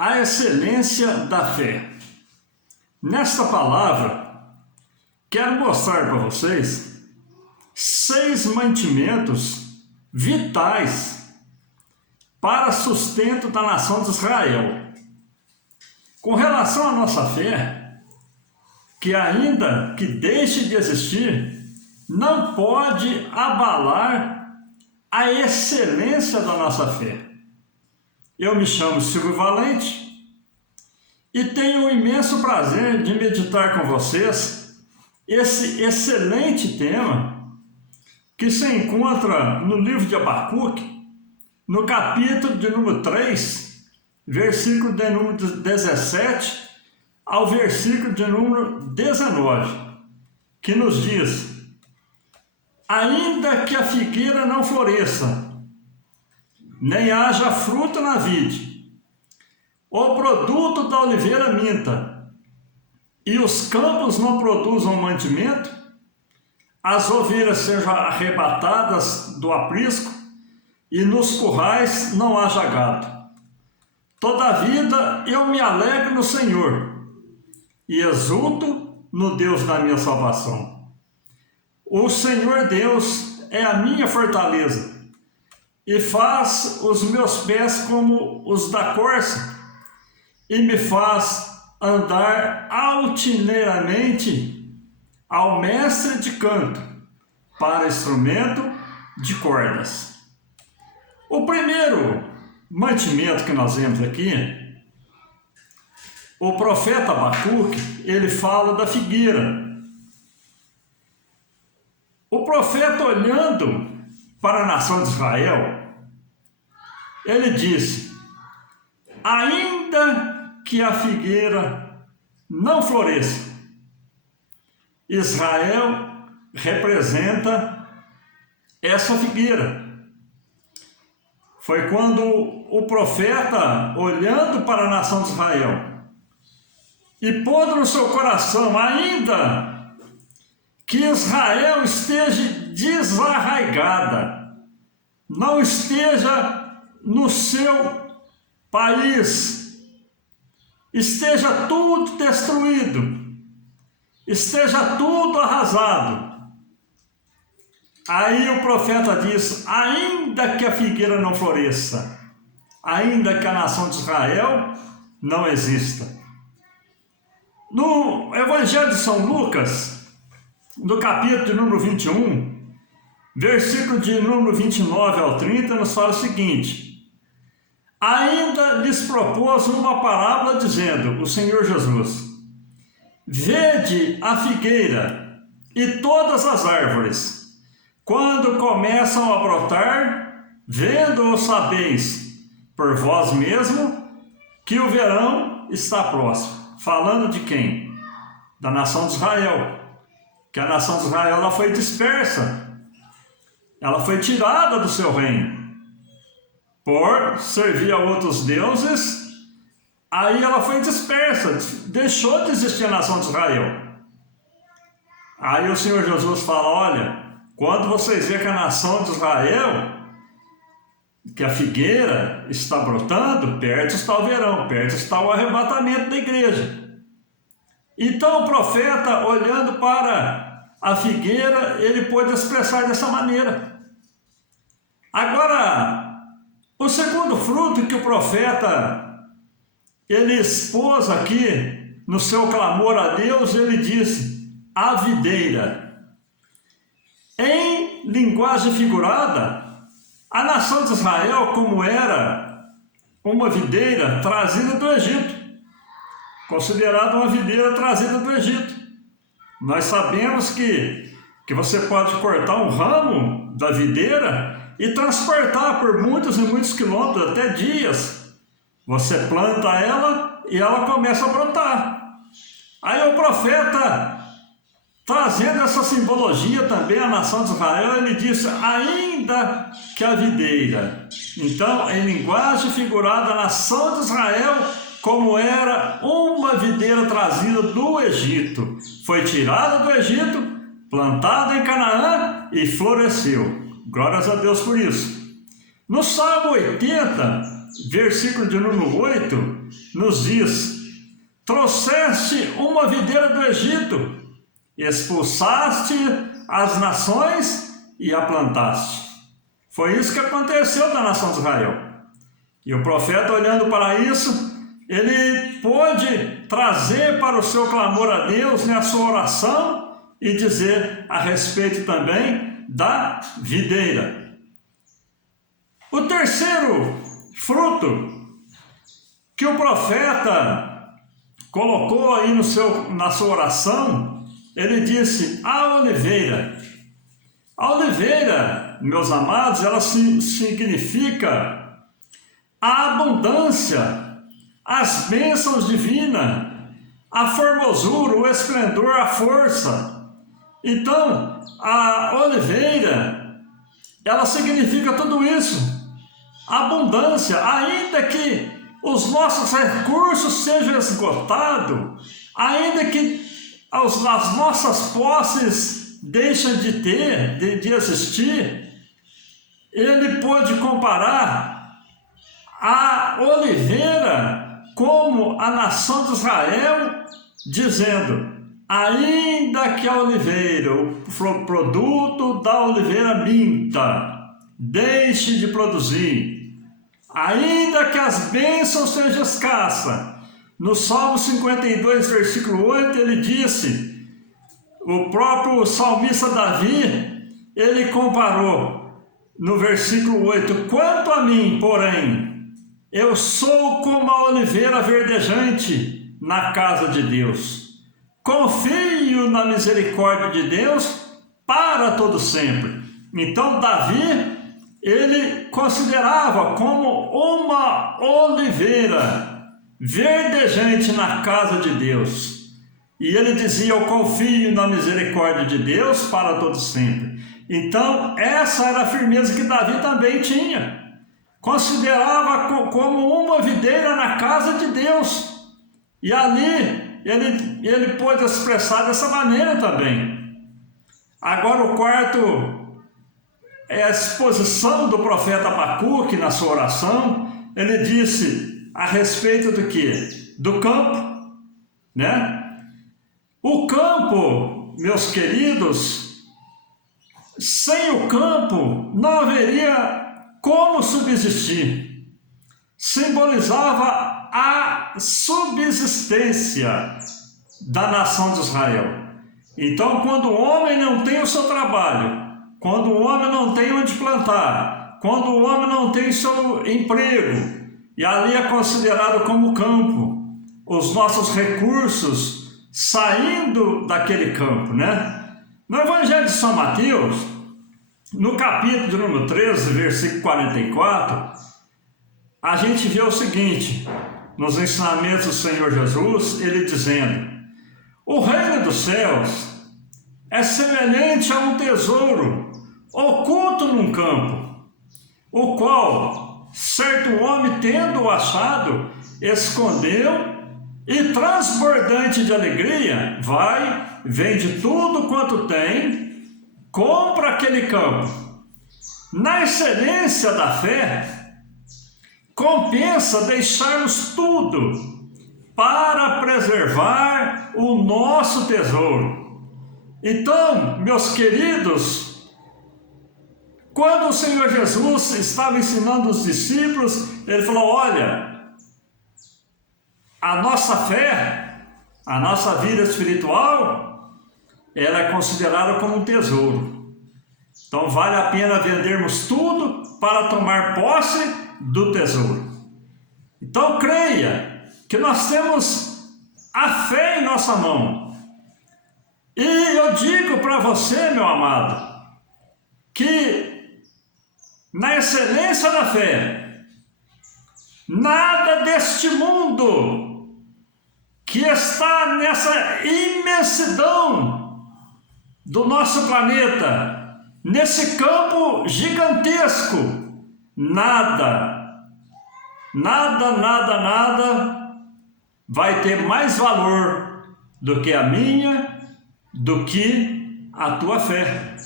A excelência da fé. Nesta palavra, quero mostrar para vocês 6 mantimentos vitais para sustento da nação de Israel. Com relação à nossa fé, que ainda que deixe de existir, não pode abalar a excelência da nossa fé. Eu me chamo Silvio Valente e tenho o imenso prazer de meditar com vocês esse excelente tema que se encontra no livro de Abacuque, no capítulo de número 3, versículo de número 17 ao versículo de número 19, que nos diz: ainda que a figueira não floresça, nem haja fruto na vide, o produto da oliveira minta, e os campos não produzam mantimento, as ovelhas sejam arrebatadas do aprisco, e nos currais não haja gado. Todavia eu me alegro no Senhor, e exulto no Deus da minha salvação. O Senhor Deus é a minha fortaleza, e faz os meus pés como os da corça, e me faz andar altineiramente ao mestre de canto, para instrumento de cordas. O primeiro mantimento que nós vemos aqui, o profeta Abacuque, ele fala da figueira. O profeta, olhando para a nação de Israel, ele disse: ainda que a figueira não floresça. Israel representa essa figueira. Foi quando o profeta, olhando para a nação de Israel, e pondo no seu coração, ainda que Israel esteja desarraigada, não esteja no seu país, esteja tudo destruído, esteja tudo arrasado. Aí o profeta diz: ainda que a figueira não floresça, ainda que a nação de Israel não exista. No Evangelho de São Lucas, no capítulo de número 21, versículo de número 29 ao 30, nos fala o seguinte: ainda lhes propôs uma parábola, dizendo, o Senhor Jesus: vede a figueira e todas as árvores, quando começam a brotar, vendo-o sabeis por vós mesmo que o verão está próximo. Falando de quem? Da nação de Israel. Que a nação de Israel ela foi dispersa, ela foi tirada do seu reino por servir a outros deuses. Aí ela foi dispersa, deixou de existir a nação de Israel. Aí o Senhor Jesus fala: olha, quando vocês verem que a nação de Israel, que a figueira está brotando, perto está o verão, perto está o arrebatamento da igreja. Então o profeta, olhando para a figueira, ele pôde expressar dessa maneira. Agora, o segundo fruto que o profeta ele expôs aqui no seu clamor a Deus, ele disse: a videira. Em linguagem figurada, a nação de Israel, como era uma videira trazida do Egito, considerada uma videira trazida do Egito. Nós sabemos que você pode cortar um ramo da videira e transportar por muitos e muitos quilômetros, até dias. Você planta ela e ela começa a brotar. Aí o profeta, trazendo essa simbologia também à nação de Israel, ele disse: ainda que a videira. Então, em linguagem figurada, a nação de Israel, como era uma videira trazida do Egito, foi tirada do Egito, plantada em Canaã e floresceu. Glórias a Deus por isso. No Salmo 80, versículo de número 8, nos diz: trouxeste uma videira do Egito, expulsaste as nações e a plantaste. Foi isso que aconteceu na nação de Israel. E o profeta, olhando para isso, ele pôde trazer para o seu clamor a Deus, a sua oração, e dizer a respeito também da videira. O terceiro fruto que o profeta colocou aí na sua oração, ele disse: a oliveira. A oliveira, meus amados, ela significa a abundância, as bênçãos divinas, a formosura, o esplendor, a força. Então, a oliveira, ela significa tudo isso. Abundância, ainda que os nossos recursos sejam esgotados, ainda que as nossas posses deixem de existir, ele pode comparar a oliveira como a nação de Israel, dizendo: ainda que a oliveira, o produto da oliveira minta, deixe de produzir, ainda que as bênçãos sejam escassas. No Salmo 52, versículo 8, ele disse, o próprio salmista Davi, ele comparou no versículo 8: quanto a mim, porém, eu sou como a oliveira verdejante na casa de Deus. Confio na misericórdia de Deus para todo sempre. Então Davi, ele considerava como uma oliveira verdejante na casa de Deus. E ele dizia: eu confio na misericórdia de Deus para todo sempre. Então essa era a firmeza que Davi também tinha. Considerava como uma videira na casa de Deus. E ali ele pôde expressar dessa maneira também. Agora o quarto é a exposição do profeta Abacuque na sua oração. Ele disse a respeito do quê? Do campo, né? O campo, meus queridos, sem o campo não haveria como subsistir. Simbolizava a subsistência da nação de Israel. Então, quando o homem não tem o seu trabalho, quando o homem não tem onde plantar, quando o homem não tem seu emprego, e ali é considerado como campo, os nossos recursos saindo daquele campo, né? No Evangelho de São Mateus, no capítulo de número 13, versículo 44, a gente vê o seguinte, nos ensinamentos do Senhor Jesus, ele dizendo: o reino dos céus é semelhante a um tesouro oculto num campo, o qual certo homem, tendo-o achado, escondeu, e transbordante de alegria, vende tudo quanto tem, compra aquele campo. Na excelência da fé, compensa deixarmos tudo para preservar o nosso tesouro. Então, meus queridos, quando o Senhor Jesus estava ensinando os discípulos, ele falou: olha, a nossa fé, a nossa vida espiritual, ela é considerada como um tesouro. Então vale a pena vendermos tudo para tomar posse do tesouro. Então creia que nós temos a fé em nossa mão. E eu digo para você, meu amado, que na excelência da fé, nada deste mundo que está nessa imensidão do nosso planeta, nesse campo gigantesco, nada vai ter mais valor do que a minha, do que a tua fé.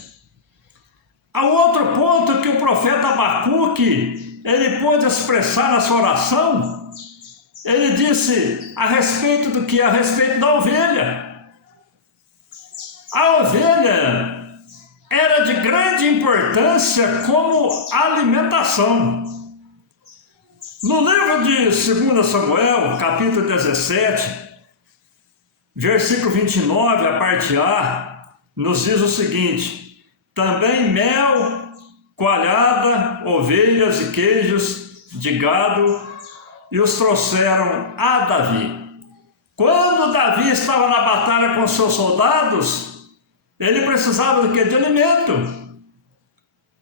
Há outro ponto que o profeta Abacuque, ele pôde expressar na sua oração, ele disse a respeito do que? A respeito da ovelha. A ovelha era de grande importância como alimentação. No livro de 2 Samuel, capítulo 17, versículo 29, a parte A, nos diz o seguinte: também mel, coalhada, ovelhas e queijos de gado, e os trouxeram a Davi. Quando Davi estava na batalha com seus soldados, ele precisava de quê? De alimento,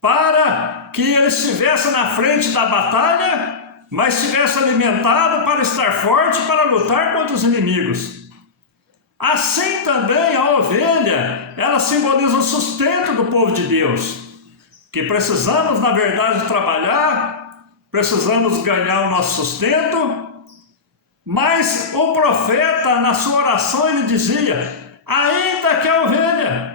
para que ele estivesse na frente da batalha, mas estivesse alimentado para estar forte, para lutar contra os inimigos. Assim também a ovelha, ela simboliza o sustento do povo de Deus, que precisamos, na verdade, trabalhar, precisamos ganhar o nosso sustento, mas o profeta, na sua oração, ele dizia: ainda que a ovelha,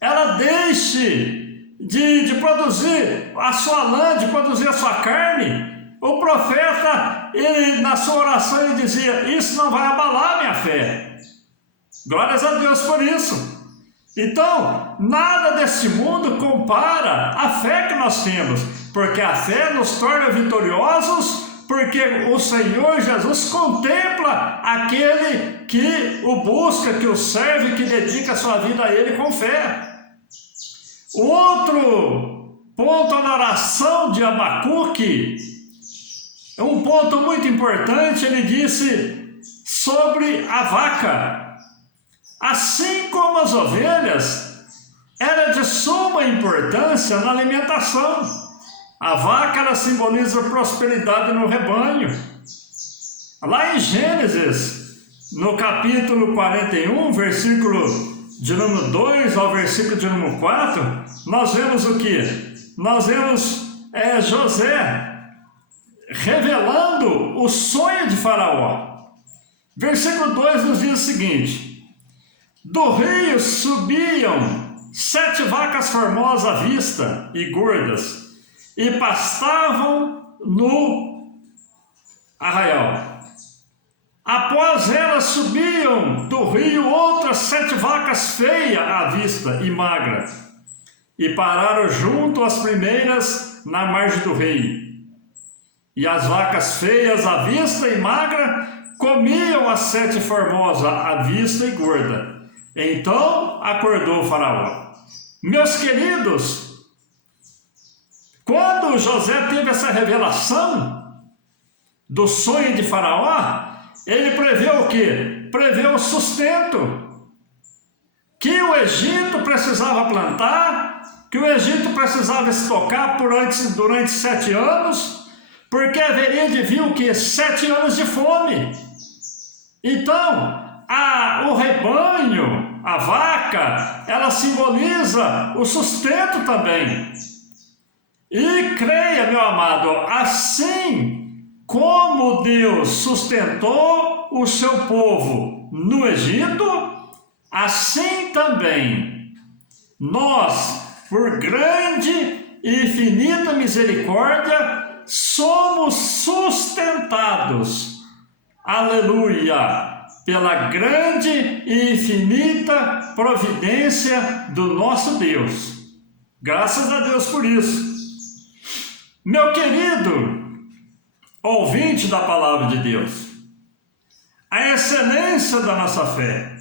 ela deixe de produzir a sua lã, de produzir a sua carne, o profeta, ele, na sua oração, ele dizia: isso não vai abalar minha fé. Glórias a Deus por isso. Então, nada deste mundo compara a fé que nós temos, porque a fé nos torna vitoriosos, porque o Senhor Jesus contempla aquele que o busca, que o serve, que dedica a sua vida a Ele com fé. O outro ponto na oração de Abacuque, um ponto muito importante, ele disse sobre a vaca. Assim como as ovelhas, era de suma importância na alimentação. A vaca, ela simboliza prosperidade no rebanho. Lá em Gênesis, no capítulo 41, versículo de número 2 ao versículo de número 4, nós vemos o que? Nós vemos José revelando o sonho de Faraó. Versículo 2 nos diz o seguinte: do rio subiam 7 vacas formosas à vista e gordas, e pastavam no arraial. Após elas subiam do rio outras 7 vacas feias à vista e magras, e pararam junto às primeiras na margem do rio. E as vacas feias à vista e magra comiam as 7 formosas à vista e gorda. Então acordou o Faraó. Meus queridos, quando José teve essa revelação do sonho de Faraó, ele prevê o quê? Prevê o sustento, que o Egito precisava plantar, que o Egito precisava estocar durante 7 anos, porque haveria de vir o quê? 7 anos de fome. Então, o rebanho, a vaca, ela simboliza o sustento também. E creia, meu amado, assim como Deus sustentou o seu povo no Egito, assim também nós, por grande e infinita misericórdia, somos sustentados, aleluia, pela grande e infinita providência do nosso Deus. Graças a Deus por isso. Meu querido ouvinte da palavra de Deus, a excelência da nossa fé,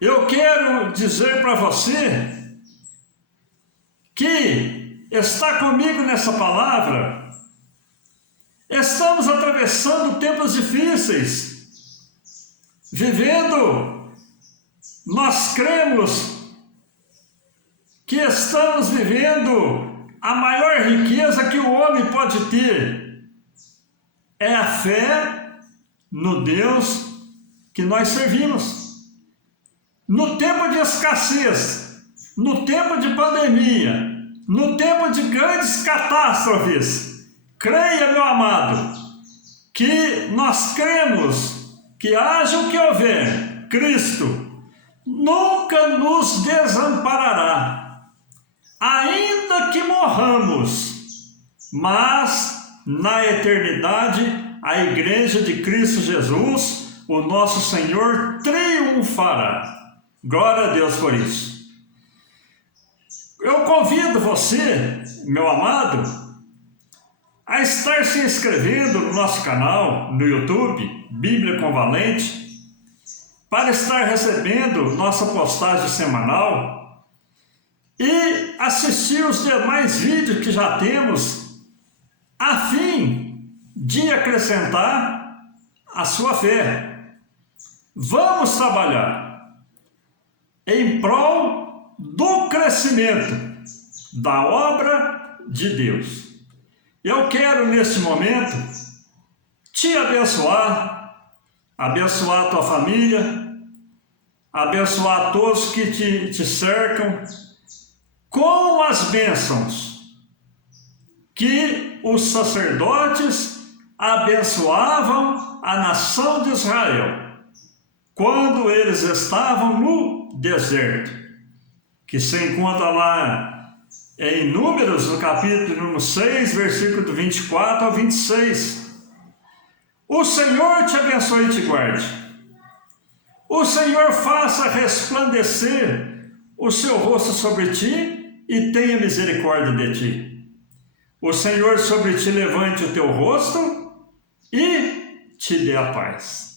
eu quero dizer para você que está comigo nessa palavra. Estamos atravessando tempos difíceis, nós cremos que estamos vivendo a maior riqueza que o homem pode ter, é a fé no Deus que nós servimos. No tempo de escassez, no tempo de pandemia, no tempo de grandes catástrofes, creia, meu amado, que nós cremos que haja o que houver, Cristo nunca nos desamparará. Ainda que morramos, mas na eternidade a Igreja de Cristo Jesus, o nosso Senhor, triunfará. Glória a Deus por isso. Eu convido você, meu amado, a estar se inscrevendo no nosso canal no YouTube, Bíblia com Valente, para estar recebendo nossa postagem semanal e assistir os demais vídeos que já temos, a fim de acrescentar a sua fé. Vamos trabalhar em prol do crescimento da obra de Deus. Eu quero, neste momento, te abençoar, abençoar a tua família, abençoar todos que te cercam, com as bênçãos que os sacerdotes abençoavam a nação de Israel quando eles estavam no deserto, que se encontra lá em Números, no capítulo número 6, versículo do 24 ao 26. O Senhor te abençoe e te guarde. O Senhor faça resplandecer o seu rosto sobre ti e tenha misericórdia de ti. O Senhor sobre ti levante o teu rosto e te dê a paz.